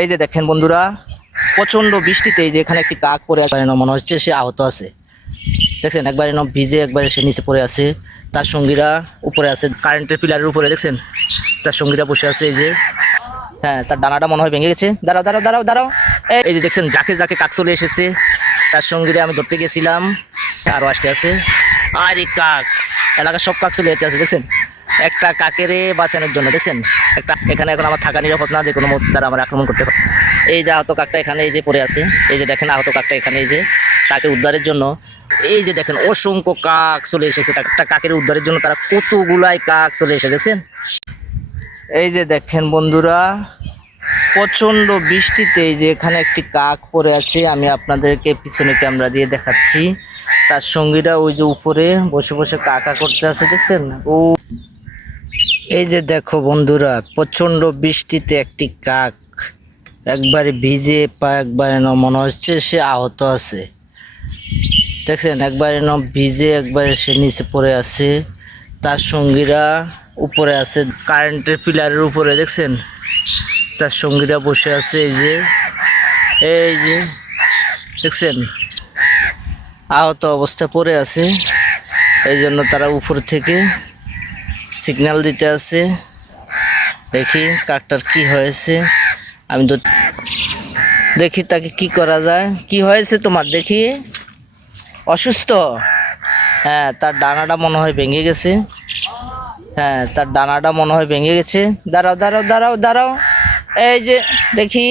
এই যে দেখেন বন্ধুরা, প্রচন্ড বৃষ্টিতে এই যে এখানে একটি কাক পড়ে আছে, মনে হচ্ছে সে আহত আছে। দেখছেন একবারে ভিজে, একবারে সে নিচে পড়ে আছে। তার সঙ্গীরা উপরে আছে, কারেন্টের পিলারের উপরে দেখছেন তার সঙ্গীরা বসে আছে। এই যে হ্যাঁ, তার ডানাটা মনে হয় ভেঙে গেছে। দাঁড়াও দাঁড়াও দাঁড়াও দাঁড়াও। এই যে দেখছেন যাকে যাকে কাক চলে এসেছে, তার সঙ্গীরা আমি ধরতে গেছিলাম, আরও আসতে আছে। আর এই কাক, এলাকার সব কাক চলে যেতে আছে। দেখছেন একটা কাকেরে বাঁচানোর জন্য, দেখছেন একটা এখানে এখন আমার থাকা নিরাপদ না, যে কোনো মুহূর্তে তারা আমার আক্রমণ করতে পারে। এই যে আহত কাকটা এখানে এই যে পড়ে আছে, এই যে দেখেন আহত কাকটা এখানে, এই যে তাকে উদ্ধারের জন্য এই যে দেখেন অসংখ্য কাক চলে এসেছে। একটা কাকের উদ্ধারের জন্য তারা কতগুলাই কাক চলে এসেছে দেখছেন। এই যে দেখেন বন্ধুরা, প্রচন্ড বৃষ্টিতে এই যে এখানে একটি কাক পড়ে আছে, আমি আপনাদেরকে পিছনে ক্যামেরা দিয়ে দেখাচ্ছি। তার সঙ্গীরা ওই যে উপরে বসে বসে কাকা করতে আছে, দেখছেন। ও এই যে দেখো বন্ধুরা, প্রচন্ড বৃষ্টিতে একটি কাক একবারে ভিজে পা, একবারে মনে হচ্ছে সে আহত আছে। দেখছেন একবারে ভিজে, একবারে সে নিচে পড়ে আছে। তার সঙ্গীরা উপরে আছে কারেন্টের পিলারের উপরে, দেখছেন তার সঙ্গীরা বসে আছে। এই যে দেখছেন আহত অবস্থায় পড়ে আছে, এই জন্য তারা উপর থেকে সিগন্যাল দিতে আছে। দেখি কাকটার কি হয়েছে, আমি তো দেখি তাকে কি করা যায়। কি হয়েছে তোমার দেখি? অসুস্থ? হ্যাঁ, তার ডানাটা মনে হয় ভেঙে গেছে। হ্যাঁ, তার ডানাটা মনে হয় ভেঙে গেছে। দাঁড়াও দাঁড়াও দাঁড়াও দাঁড়াও। এই যে দেখি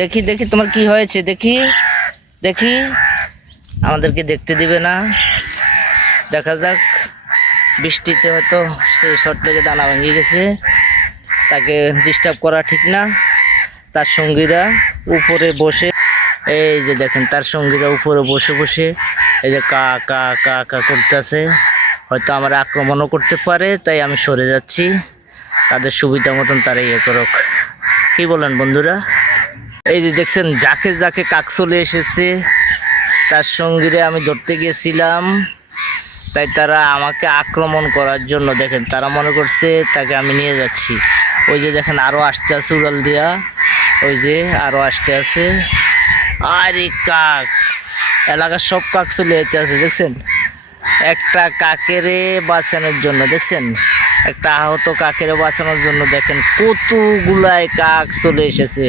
দেখি দেখি তোমার কি হয়েছে দেখি দেখি। আমাদেরকে দেখতে দিবে না, দেখা যাক। বৃষ্টিতে হয়তো সেই শর্ট লেগে ডানা ভেঙে গেছে, তাকে ডিস্টার্ব করা ঠিক না। তার সঙ্গীরা উপরে বসে, এই যে দেখেন তার সঙ্গীরা উপরে বসে বসে এই যে কা কা কা কা করতেছে। হয়তো আমার আক্রমণও করতে পারে, তাই আমি সরে যাচ্ছি, তাদের সুবিধা মতন তারা ইয়ে করুক। কি বলেন বন্ধুরা? এই যে দেখছেন যাকে যাকে কাক চলে এসেছে, তার সঙ্গীরা আমি ধরতে গেছিলাম, তাই তারা আমাকে আক্রমণ করার জন্য, দেখেন তারা মনে করছে তাকে আমি নিয়ে যাচ্ছি। ওই যে দেখেন আরও আসতে আছে উড়াল দিয়া, ওই যে আরও আসতে আছে। আরে কাক, এলাকার সব কাক চলে যেতে আছে, দেখছেন একটা কাকেরে বাঁচানোর জন্য, দেখছেন একটা আহত কাকেরে বাঁচানোর জন্য দেখেন কতগুলাই কাক চলে এসেছে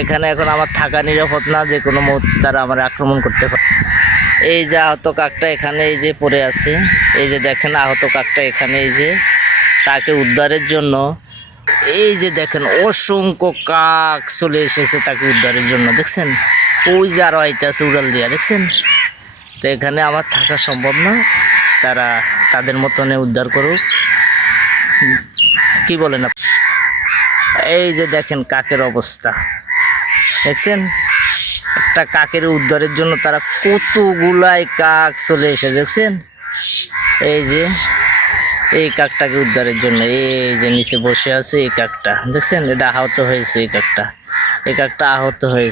এখানে। এখন আমার থাকা নিরাপদ না, যে কোনো মুহূর্তে তারা আমার আক্রমণ করতে পারে। এই যে আহত কাকটা এখানে এই যে পড়ে আছে, এই যে দেখেন আহত কাকটা এখানে, এই যে তাকে উদ্ধারের জন্য এই যে দেখেন অসংখ্য কাক চলে এসেছে তাকে উদ্ধারের জন্য, দেখছেন ওই যে আরো আইতে আছে উড়াল দিয়া, দেখছেন। তো এখানে আমার থাকা সম্ভব না, তারা তাদের মতনে উদ্ধার করুক। কি বলেন আপনি? এই যে দেখেন কাকের অবস্থা, দেখছেন একটা কাকের উদ্ধারের জন্য তারা কতগুলাই কাক চলে এসে, দেখছেন এই যে এই কাকটাকে উদ্ধারের জন্য। এই যে নিচে বসে আছে এই কাকটা, দেখছেন এটা আহত হয়েছে, এই কাকটা আহত হয়েছে।